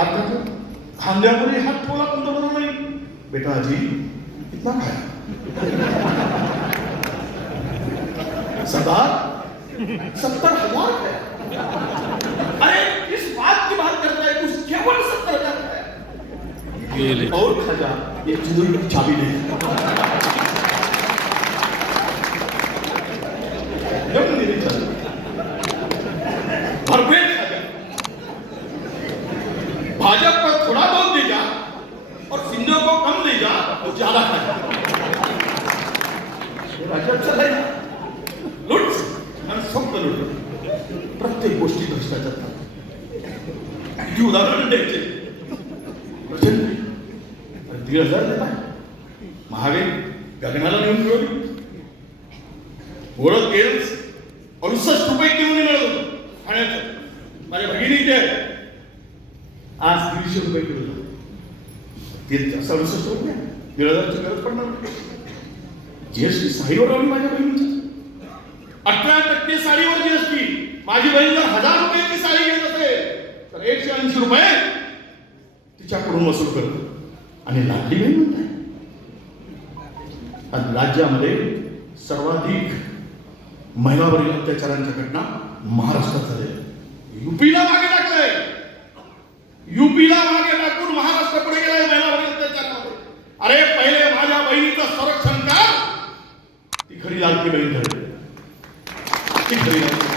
घातला खांद्यापुढे हात ठेवला पंतप्रधान नाही बेटा आजी इतना खाया सरदार सत्तर हजार अरे किस बात की बात करता है कुछ केवल सत्तर हजार और खजा ये की चाबी नहीं भाजपा को थोड़ा बहुत दे जा और सिंधु को कम दे जा तो ज्यादा खाएगा। भाजप चालायला लूट आणि फक्त लूट प्रत्येक गोष्टी भ्रष्टाचार करतात. किती उदाहरण द्यायचे प्रचंड। दीड हजार देता महागाई गगनाला नेऊन मिळवली ओळख तेलच अडुसष्ट रुपये किलो मिळत होतं खाण्याचं माझ्या भगिनी ते आज दीडशे रुपये किलो झालं. तेल जास्त रुपये. दीड हजारची गरज पडणार नाही. जीएसटी साडीवर लावली माझ्या बहिणीची. अठरा टक्के साडीवर जीएसटी माझी बहीण जर हजार रुपयाची साडी घेत असेल तर एकशे ऐंशी रुपये तिच्याकडून वसूल करतो. आणि लाडली बहीण म्हणताय. आणि राज्यामध्ये सर्वाधिक महिलावरील अत्याचारांच्या घटना महाराष्ट्रात झाल्या युपीला मागे संरक्षण का? खरीदार की बनी धर खरीदार